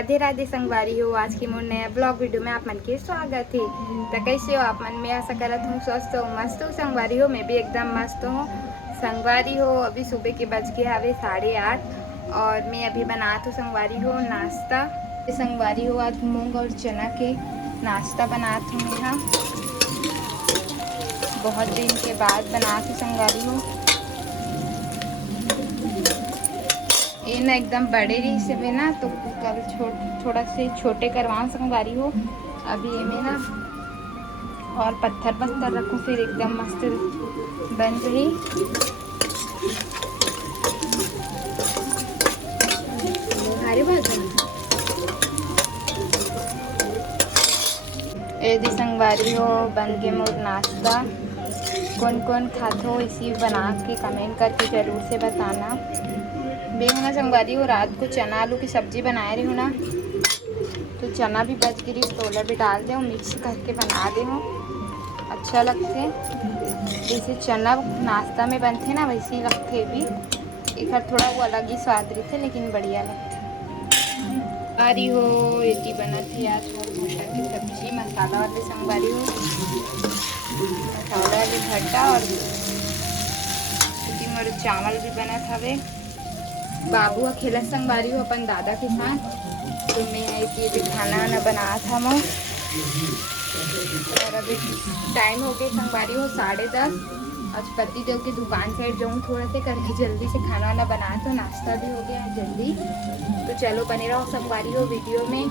राधे राधे संगवारी हो। आज की मोर नया ब्लॉग वीडियो में आप मन के स्वागत है। तो कैसे हो आप मन? में आशा करत हूँ स्वस्थ हो, मस्त हो संगवारी हो। मैं भी एकदम मस्त हूँ संगवारी हो। अभी सुबह के बज के हवे 8:30 और मैं अभी बनात हूँ संगवारी हो नाश्ता। संगवारी हो आज मूंग और चना के नाश्ता बनात हूँ। मैं बहुत दिन के बाद बनात हूँ संगवारी हो। ये ना एकदम बड़े रही से में ना तो कल थोड़ा से छोटे करवा संगवारी हो। अभी ये में ना और पत्थर रखूँ फिर एकदम मस्त बन रही। यदि संगवारी हो बन के मोर नाश्ता। कौन कौन खाते हो इसी बना के कमेंट करके ज़रूर से बताना। बेहना संगवारी हो रात को चना आलू की सब्जी बनाए रही हूँ ना, तो चना भी बच गिरी तोला भी डाल दे मिक्स करके बना दे हूँ। अच्छा लगते जैसे चना नाश्ता में बनते ना वैसे ही लगते भी। एक थोड़ा वो अलग ही स्वाद रहते लेकिन बढ़िया लगते। संगवारी हो इतनी बना थी आज मटर की सब्जी मसाला वाले संगवारी हो। मसाला वाले भट्टा और मोर चावल भी बना था वे। बाबू अकेला संगवारी हो अपन दादा के साथ। तो मैं ये खाना वाना बना था मैं। और अभी टाइम हो गया संगवारी हो 10:30। आज पति देव की दुकान साइड जाऊँ थोड़ा से करके जल्दी से खाना वाना बना तो नाश्ता भी हो गया जल्दी। तो चलो बने रहो संगवारी हो वीडियो में।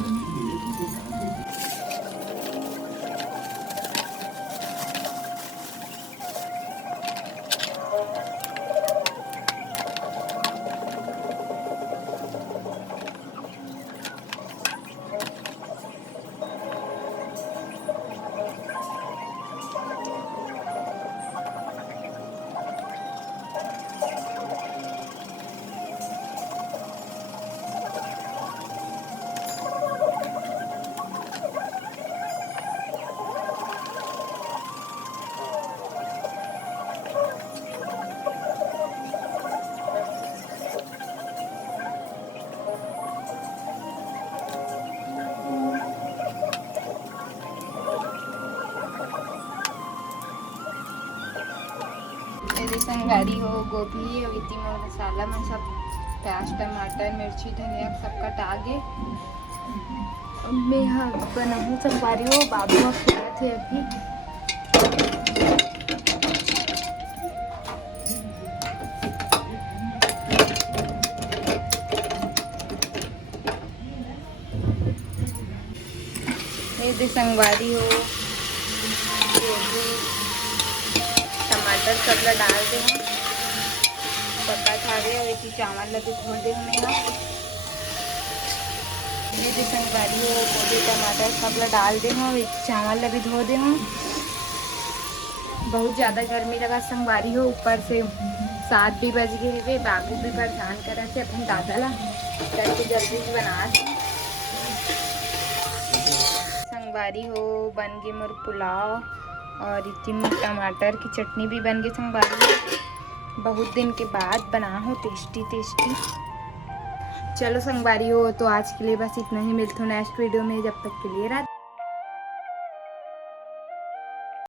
संगवारी हो गोभी और इतनी मसाला में सब प्याज टमाटर मिर्ची धनिया सब कटा के मैं यहाँ बनाऊँ संगवारी हो। बाबू खेला थे अभी। ये संगवारी हो गोभी टमाटर सब ला डाल दे हम पका थावे और एक चावल ला भी धो दे हम यहाँ। ये संगवारी हो गोभी टमाटर सब ला डाल दे हम एक चावल ला भी धो दे हम। बहुत ज़्यादा गर्मी लगा संगवारी हो। ऊपर से 7 भी बज गए वे। बाबू भी परेशान कर रहे थे अपने दादा ला करके जल्दी से बना दी। संगवारी हो बन गई मोर पुलाव और इतनी टमाटर की चटनी भी बन गई संगवारी। बहुत दिन के बाद बना हो टेस्टी। चलो संगवारी हो तो आज के लिए बस इतना ही। मिलते हैं नेक्स्ट वीडियो में। जब तक के लिए राधे।